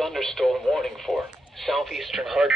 thunderstorm warning for southeastern Hard.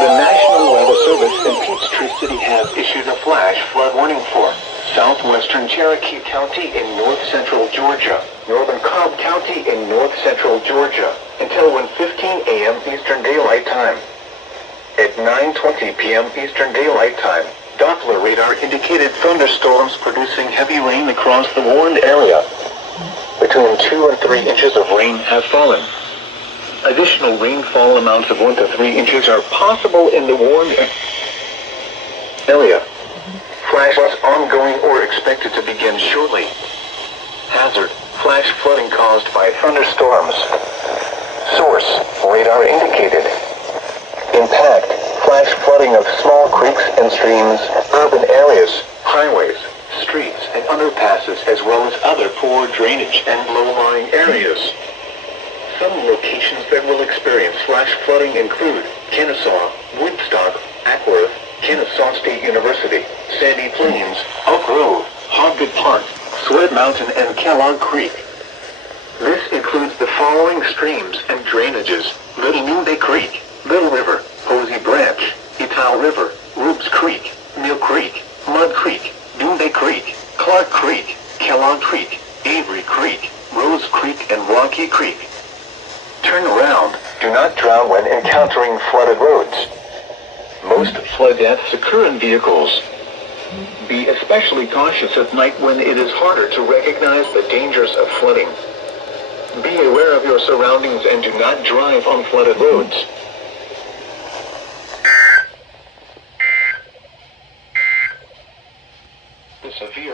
The National Weather Service in Peachtree City has issued a flash flood warning for southwestern Cherokee County in north-central Georgia, northern Cobb County in north-central Georgia, until 1:15 a.m. Eastern Daylight Time. At 9:20 p.m. Eastern Daylight Time, Doppler radar indicated thunderstorms producing heavy rain across the warned area. Between 2 and 3 inches of rain have fallen. Additional rainfall amounts of 1 to 3 inches are possible in the warned area. Flash floods ongoing or expected to begin shortly. Hazard: flash flooding caused by thunderstorms. Source: radar indicated. Impact: flash flooding of small creeks and streams, urban areas, highways, streets, and underpasses, as well as other poor drainage and low-lying areas. Some locations that will experience flash flooding include Kennesaw, Woodstock, Ackworth, Kennesaw State University, Sandy Plains, Oak Grove, Hoggood Park, Sweat Mountain, and Kellogg Creek. This includes the following streams and drainages: Little Noonday Creek, Little River, Posey Branch, Etowah River, Rubes Creek, Mill Creek, Mud Creek, Noonday Creek, Clark Creek, Kellogg Creek, Avery Creek, Rose Creek, and Rocky Creek. Turn around. Do not drown when encountering flooded roads. Most flood deaths occur in vehicles. Be especially cautious at night when it is harder to recognize the dangers of flooding. Be aware of your surroundings and do not drive on flooded roads. The severe